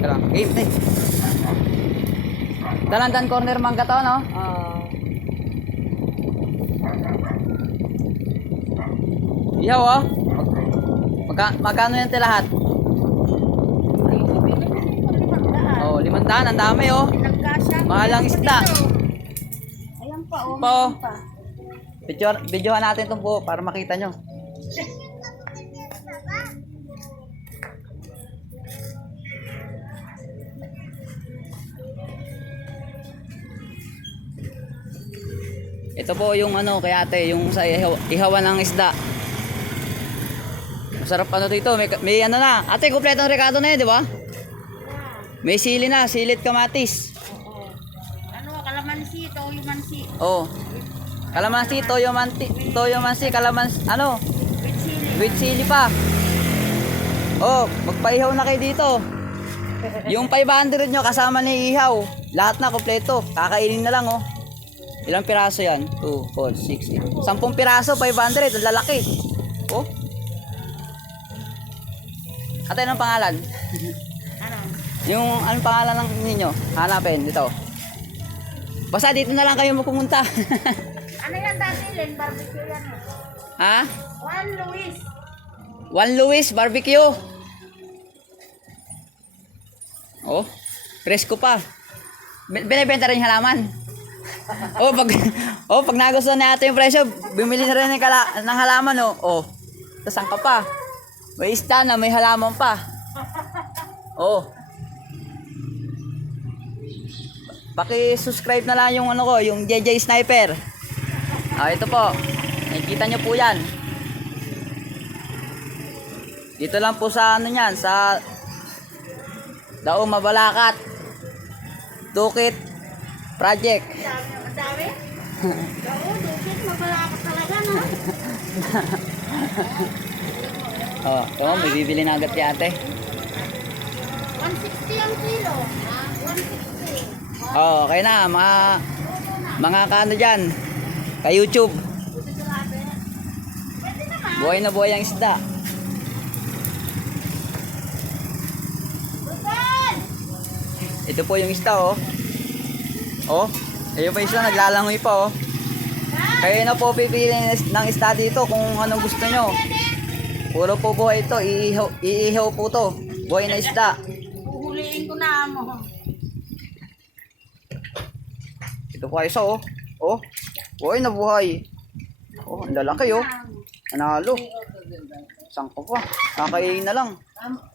Ito lang. Game, tay. Dalandan corner mangga to, no? Ihaw, oh. Magkano yan te lahat? Oh, 500. Ang dami, oh. Mahalang isda. Ayan pa, oh. Po. Videohan natin itong buo para makita nyo. Ito po yung ano kay ate, yung sa ihawan ng isda. Masarap ano dito, may ano na. Ate, kumpletong rekado na 'yan, di ba? May sili na, silit kamatis. Oo. Ano, kalamansi, toyo mansi. Oh. Kalamansi, toyo mansi, ano? With sili. With sili pa. Oh, magpaihaw na kayo dito. Yung 500 nyo kasama ni ihaw. Lahat na kompleto. Kakainin na lang, oh. Ilang piraso yan? 2, 4, 6, 8. 10 piraso, 500. Ang lalaki. Oh. Ate, anong pangalan? Ano? Yung anong pangalan ng ninyo? Hanapin, dito. Basta dito na lang kayo pumunta. Ano yan dati, Len? Barbecue yan, eh. Ha? Juan Luis. Juan Luis Barbecue. Oh, presko pa. Binibenta rin yung halaman. Pag nagustuhan na ate yung presyo, bumili na rin ng halaman, oh. Oh. Tapos ang ka pa. May isda na, may halaman pa. Oh. Paki-subscribe na lang yung ano ko, yung JJ Sniper. Ah, ito po. Nakikita nyo po 'yan. Dito lang po sa ano niyan, sa Daong Mabalacat. Dukit Project. Ang dami? Oo, dukit. Mabalakot talaga, no? Oh, ito, may bibili na agad si ate. 160 ang kilo. 160. Oh, okay na, mga kano diyan. Kay YouTube. Pwede naman. Buhay na buhay ang isda. Busan! Ito po yung isda, oh. Oh, ayun pa isda, naglalangoy pa, oh. Kayo na po pipili ng isda dito kung anong gusto nyo. Puro po buhay ito, iihaw po to. Buhay na isda. Huhuliin ko na mo. Ito po isa, oh. Oh, buhay na buhay. Oh, ang lalaki, oh. Analo. Sangko pa. Kakainin na lang.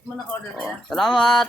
Muna order Oh, salamat.